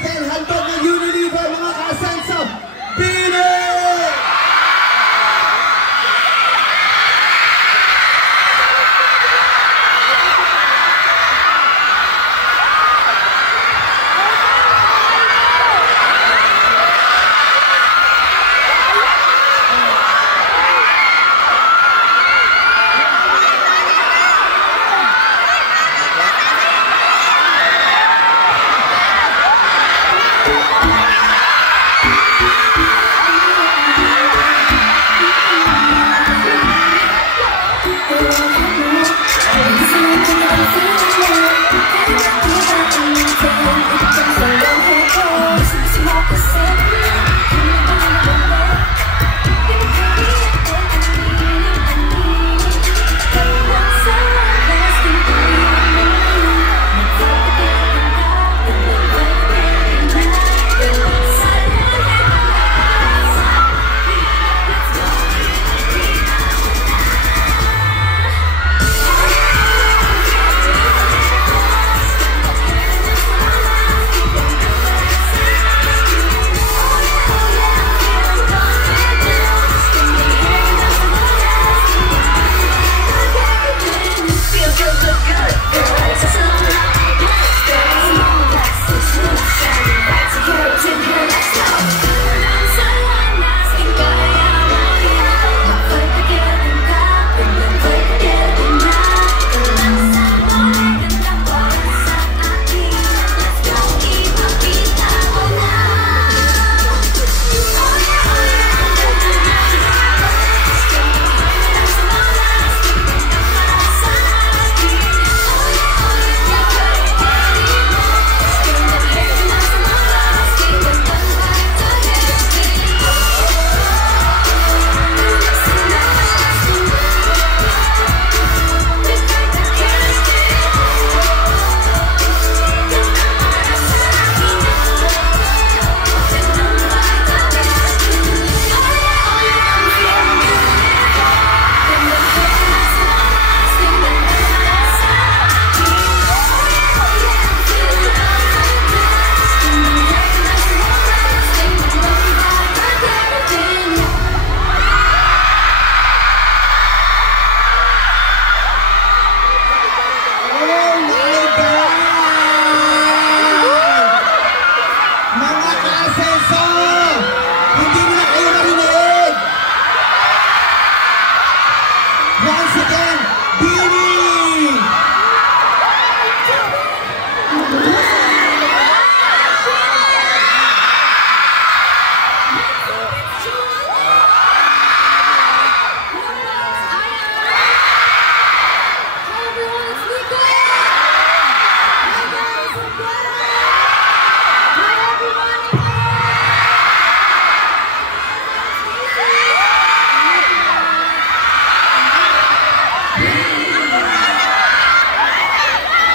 Musical, handog ng Unilever, mga ka-Asenso, Bini!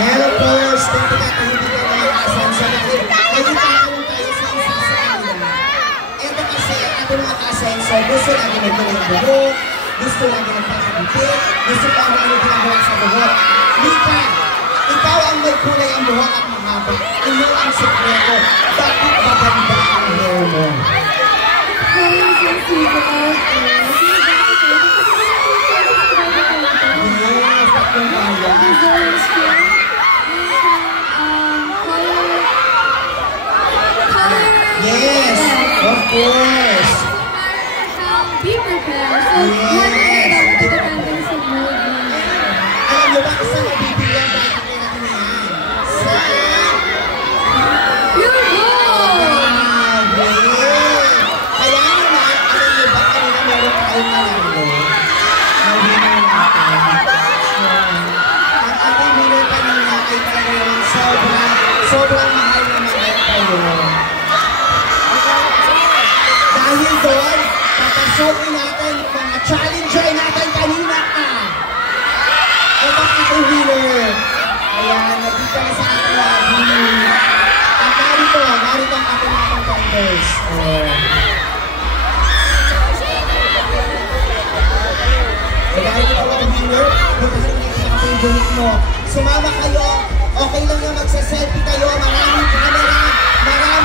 Hello players, dito na hindi ko mga ka-Asenso. Nagkakaroon tayo sa isa sa kanila. Ito kasi ato mga ka-Asenso, gusto natin nagkaroon ng buhok, gusto natin nagpapagupit, gusto pa ang ano ginagawa sa buhok. Mika, ikaw ang may kulay ang buhok at mahaba. Ino ang sekreto. Bakit maganda ang hair mo? Yes, of course. Be prepared. So, depende sa mood. Alam niyo ba kasi nabibigyan ba natin natin yan? Sa... Kaya naman, alam niyo ba kanina meron tayong nanalo? Nawinner natin. Ang ating winner kanina ay talagang sobrang mahal na mga tayo. Dahil doon, papasokin natin yung mga challenger natin kanina ka. Ito ang ating winner. Ayan, nagkita na sa ating winner. At narito ang ating mga contenders. Dahil ito ang winner, bukahan niya sa ating bunit mo. Sumama kayo, okay lang yung magsa-selfie kayo, maraming camera, maraming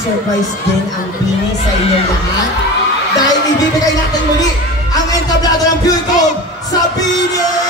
surprise din ang Pini sa inyong lahat. Dahil ibibigay natin muli ang entablado ng Pure Gold sa Pini!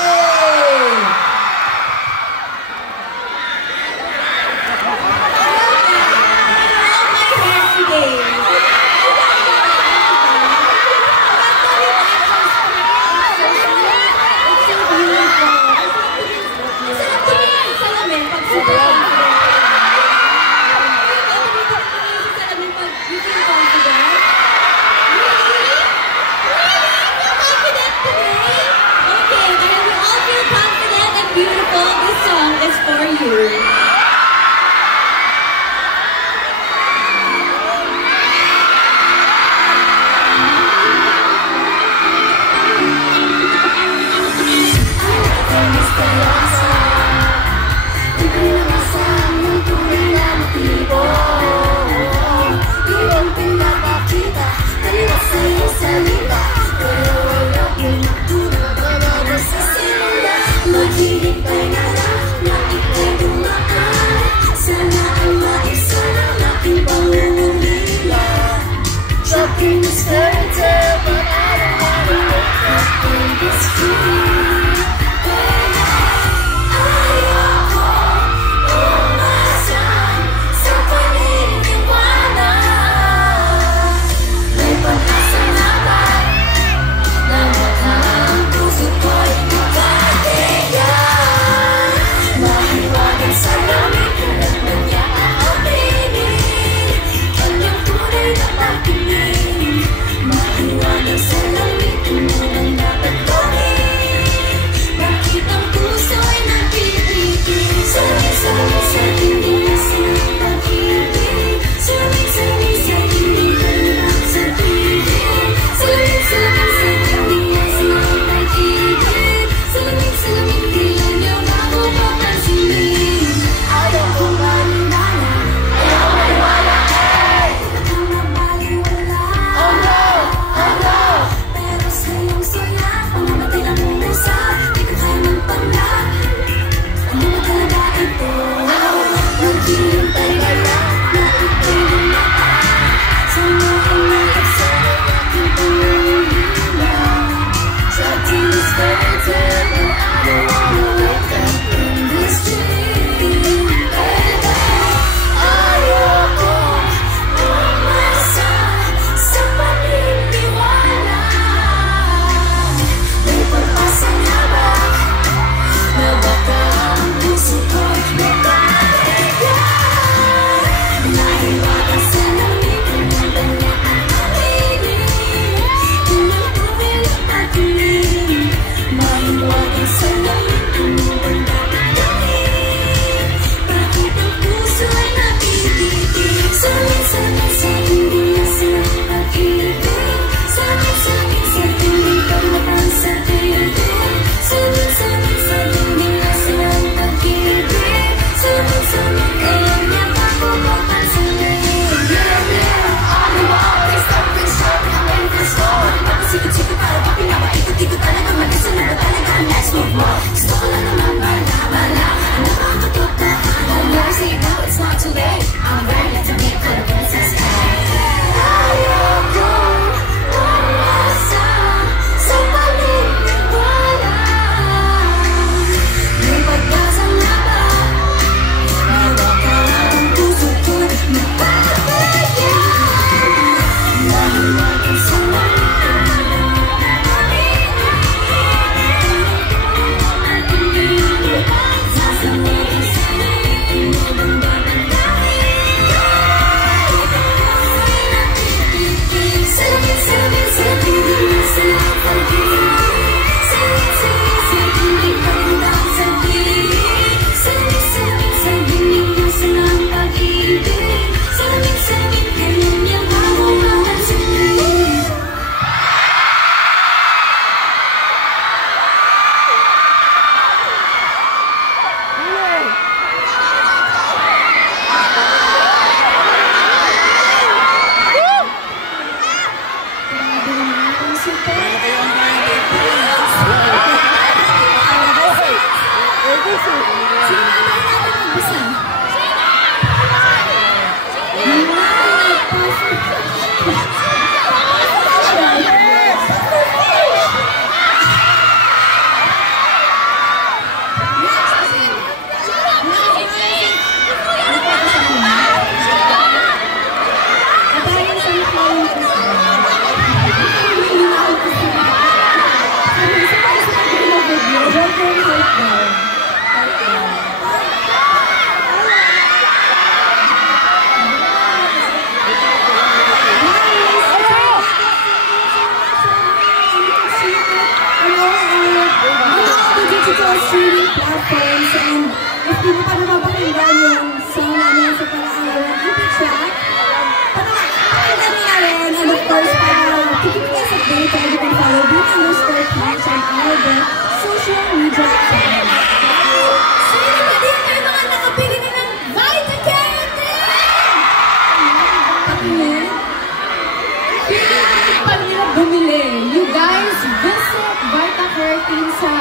bumili. You guys visit Vita Carotene sa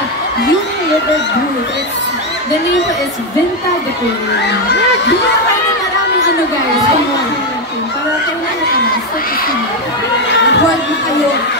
Unilever booth. The name is Vinta de Peña. Bumili kayo ng maraming ano guys. Para kayo na sa kusina. Huwag mo kayo.